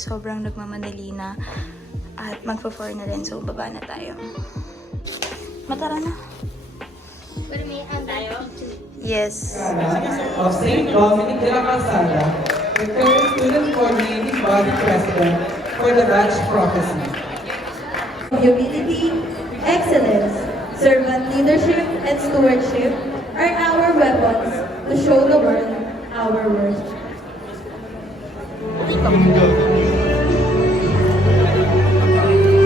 sobrang nagmamadali na at magpa-4 na rin. So, baba na tayo. Matara na. Pero may tayo? Yes. Of St. Dominic de la Calzada, the current student coordinating body president for the batch prophecy. Humility, excellence, servant leadership, and stewardship are our weapons to show the world our worth.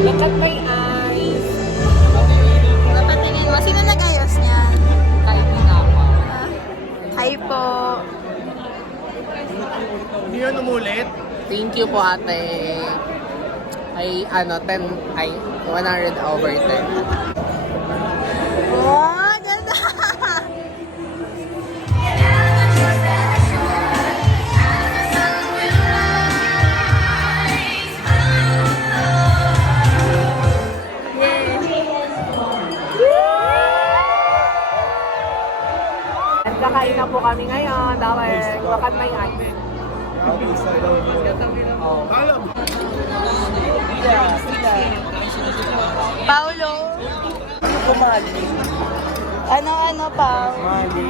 Look at my eyes. Napatingin mo. Sino nag-ayos niya? Kahit na ako. Hi po. Hindi yun umulit? Thank you po ate. Ay, 100/10. Oh, ganda! Kakain na po kami ngayon dahil wakat may ice. Paulo. Kumali. Ano, Pao? Mali.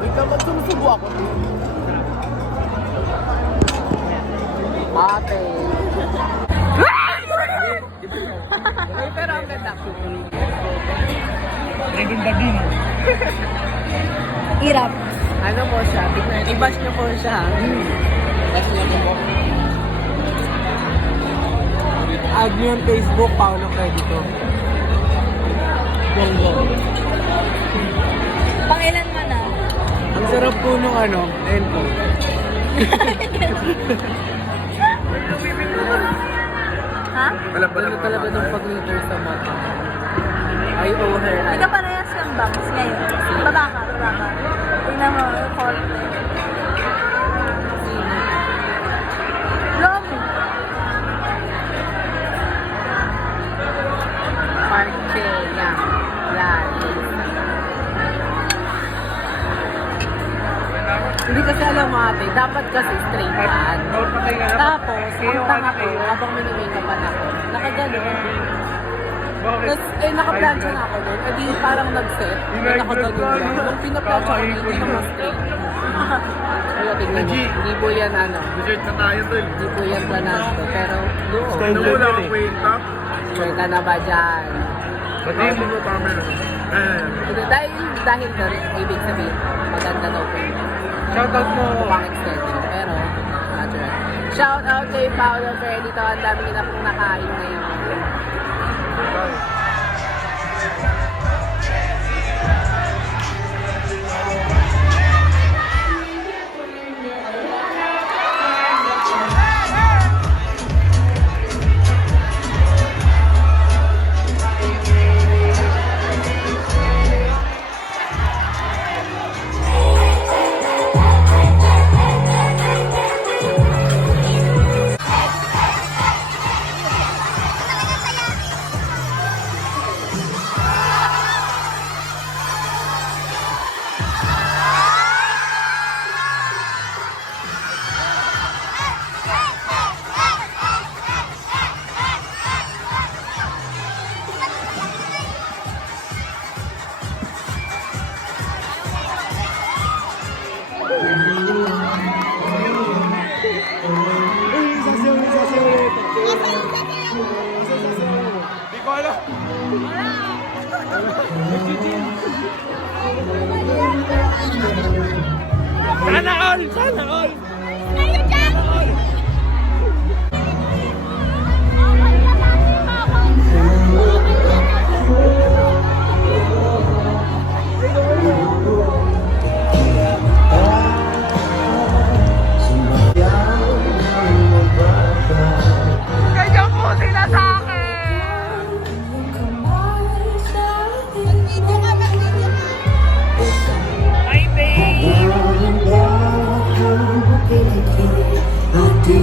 Wait ka, magsusubo ako. Ate. Ay, pero ang ganda. Naging bagi na. Hirap. Ano po siya? Tignan, i-bash niyo po siya. Bash niyo po. Add nyo yung Facebook, Paolo Credito. Gong. Pangilan mo na? Ang sarap po nung Enco. Ha? Wala pa Ano talaga ng pag-leader sa mata? I owe her. Hindi ka parehas yung bangs ngayon. Baba ka. Tingnan mo, yung korte. Long. Parche niya. Yan. Hindi kasi alam mo ate, dapat kasi straight yan. Tapos, ang tanga ko, habang minimake-upan ako, nakagano'n. Tapos, naka-plancha na ako doon. Eh di parang nag-set. Nakagano'n lang. Nung pinaplancha ko, hindi naman straight. Kaya tingnan mo, hindi po yan Dessert na tayo tol. hindi po yan planado. Pero, doon. Ano mo lang ang wait up? Sure ka na ba dyan? Pati mo camera. Dahil doon, ibig sabihin, maganda daw po yun. Shoutout mo. Mukhang extension, pero natural. Shout out kay Paolo Ferdito. Ang dami nila pong nakain ngayon. Sana all! Sana all!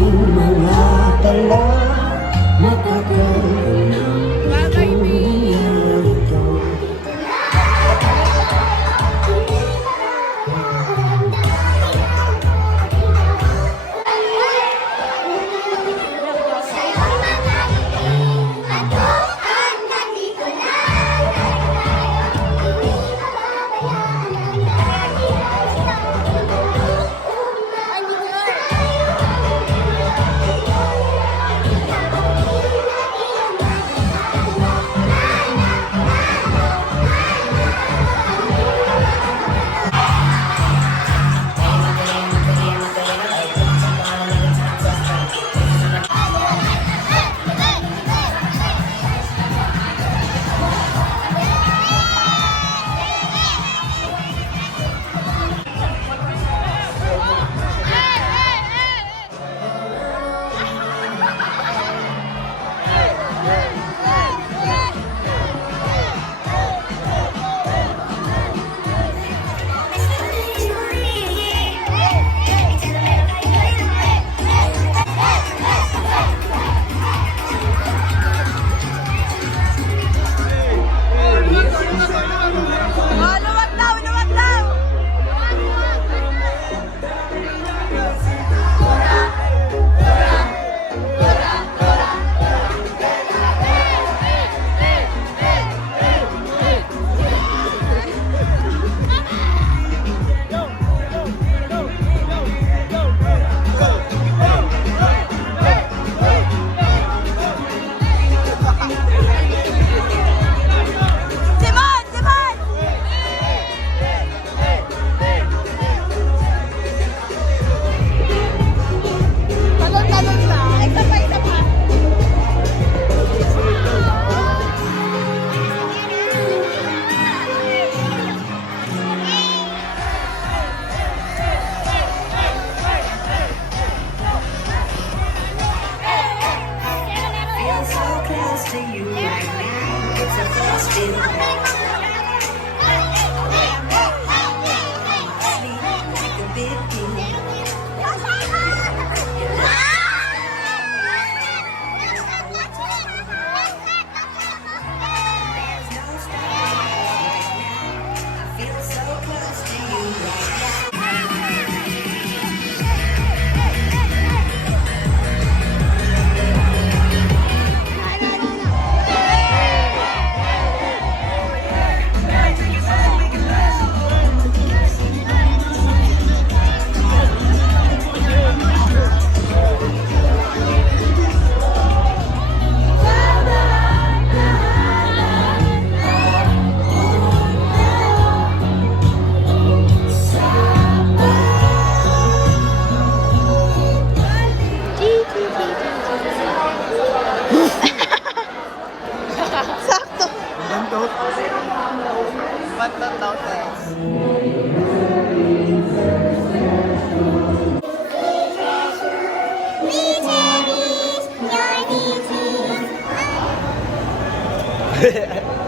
mga tala makakaroon ng ito.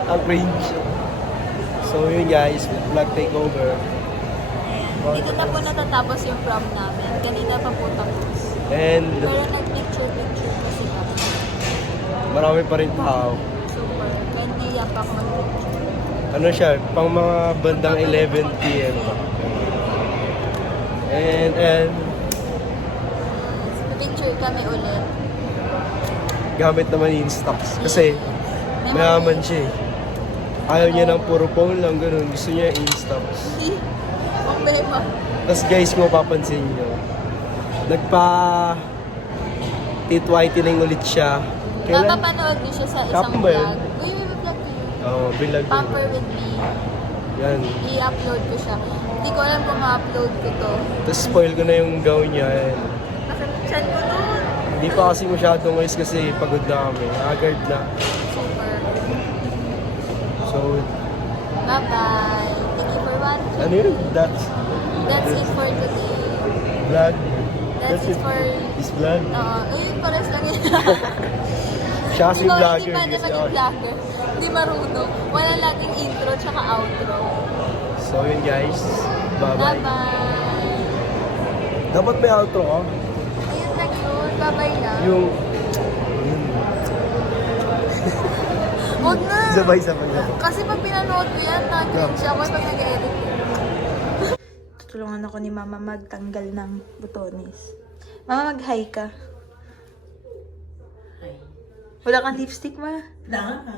Ang cringe. So yun guys, vlog takeover. Dito na po natatapos yung prom namin. Kanina pa po tapos. And Pero nag-picture kasi kami. marami pa rin tao. Super. Kaya naiyak ako mag-picture. Ano siya, pang mga bandang 11 PM pa. And Picture kami ulit. gamit naman yung stocks. Kasi mayaman siya eh. Ayaw niya ng puro phone lang, ganun. Gusto niya in-stocks. Ang mema. Tapos guys, kung mapapansin nyo, nagpa-titwhitening ulit siya. Napapanood niyo siya sa isang Kapon ba yun? vlog. Uy, may vlog ko yun. Oo, bilag yun. Pamper with me. Yan. I-upload ko siya. Hindi ko alam kung ma-upload ko to. Tapos spoil ko na yung gown niya. Yan. Nakapichan ko doon. Hindi pa kasi masyadong guys kasi pagod na kami. Haggard na. Super. So, Bye-bye. Thank you for watching. ano yun? That's That's it for today. vlog. That's it for... This vlog. Pares lang yun. Siya kasi Ikaw, vlogger. hindi pwede kasi maging ako. vlogger. Hindi marunong. Wala laging intro tsaka outro. So yun guys. Bye-bye. Bye-bye. Dapat may outro ka. Ayun lang yun. sabay na. Yung Huwag na. sabay-sabay na. Kasi pag pinanood ko yan, nag-cringe ako pag nag-edit. Tutulungan ako ni Mama magtanggal ng butones. Mama, mag-hi ka. Wala kang lipstick, Ma? Wala nga,